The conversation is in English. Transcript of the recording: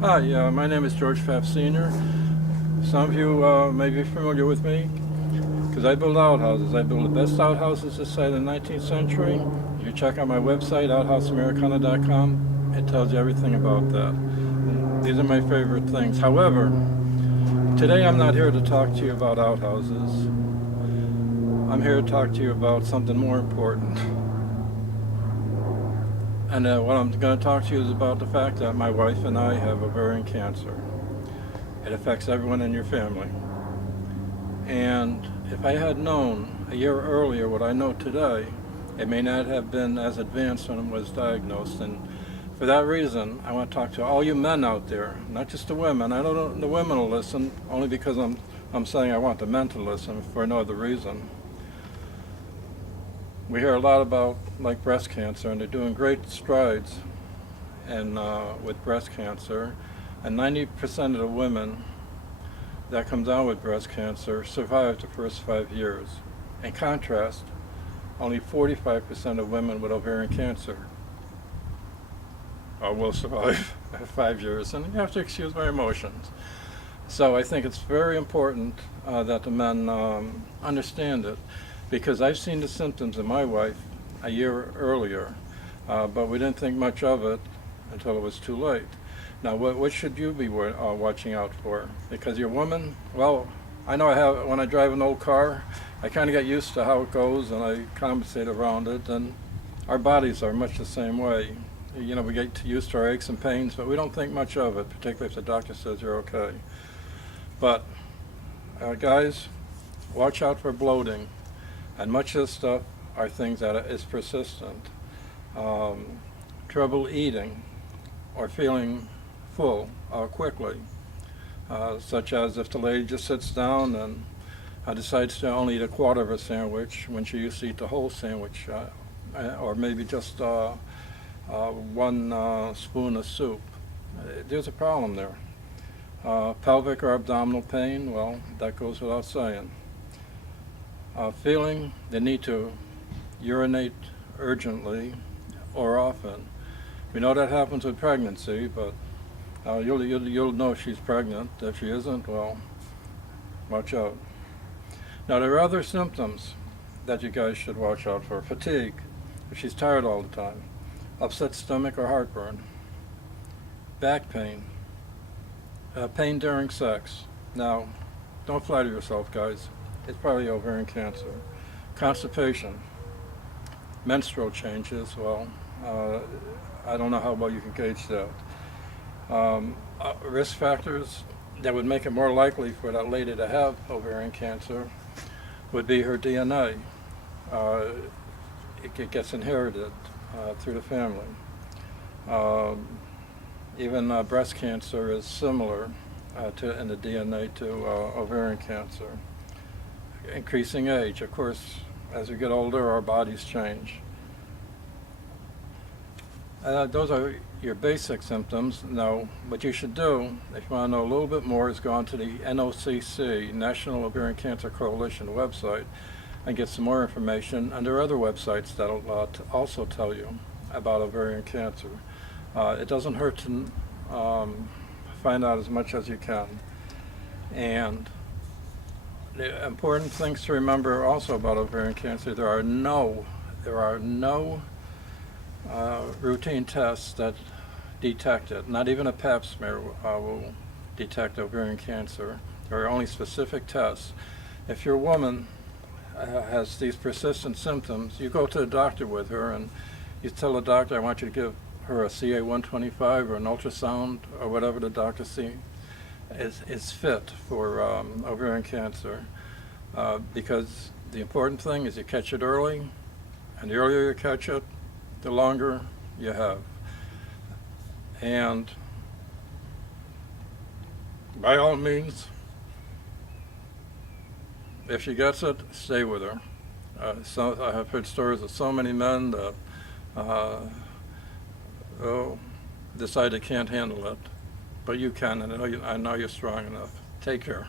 Hi, my name is George Pfaff Sr. Some of you may be familiar with me because I build outhouses. I build the best outhouses this side of the 19th century. If you check out my website, outhouseamericana.com, it tells you everything about that. These are my favorite things. However, today I'm not here to talk to you about outhouses. I'm here to talk to you about something more important. And what I'm going to talk to you is about the fact that my wife and I have ovarian cancer. It affects everyone in your family. And if I had known a year earlier what I know today, it may not have been as advanced when it was diagnosed. And for that reason, I want to talk to all you men out there, not just the women. I know the women will listen only because I'm saying I want the men to listen for no other reason. We hear a lot about like breast cancer, and they're doing great strides with breast cancer. And 90% of the women that come down with breast cancer survive the first 5 years. In contrast, only 45% of women with ovarian cancer will survive 5 years. And you have to excuse my emotions. So I think it's very important that the men understand it, because I've seen the symptoms in my wife a year earlier, but we didn't think much of it until it was too late. Now, what should you be watching out for? Because your woman, well, I know when I drive an old car, I kind of get used to how it goes and I compensate around it, and our bodies are much the same way. You know, we get used to our aches and pains, but we don't think much of it, particularly if the doctor says you're okay. But, guys, watch out for bloating. And much of this stuff are things that is persistent. Trouble eating or feeling full quickly, such as if the lady just sits down and decides to only eat a quarter of a sandwich when she used to eat the whole sandwich, or maybe just one spoon of soup. There's a problem there. Pelvic or abdominal pain, well, that goes without saying. Feeling the need to urinate urgently or often. We know that happens with pregnancy, but you'll know she's pregnant. If she isn't, well, watch out. Now, there are other symptoms that you guys should watch out for. Fatigue, if she's tired all the time. Upset stomach or heartburn. Back pain. Pain during sex. Now, don't flatter yourself, guys. It's probably ovarian cancer. Constipation. Menstrual changes, well, I don't know how well you can gauge that. Risk factors that would make it more likely for that lady to have ovarian cancer would be her DNA. It gets inherited through the family. Even breast cancer is similar in the DNA to ovarian cancer. Increasing age, of course, as we get older, our bodies change. Those are your basic symptoms. Now, what you should do, if you want to know a little bit more, is go on to the NOCC, National Ovarian Cancer Coalition website, and get some more information. And there are other websites that'll also tell you about ovarian cancer. It doesn't hurt to find out as much as you can. And the important things to remember also about ovarian cancer, there are no routine tests that detect it. Not even a pap smear will detect ovarian cancer. There are only specific tests. If your woman has these persistent symptoms, you go to the doctor with her and you tell the doctor, I want you to give her a CA-125 or an ultrasound or whatever the doctor sees is fit for ovarian cancer, because the important thing is you catch it early, and the earlier you catch it, the longer you have. And by all means, if she gets it, stay with her. So I have heard stories of so many men that decide they can't handle it, but you can, and I know you're strong enough. Take care.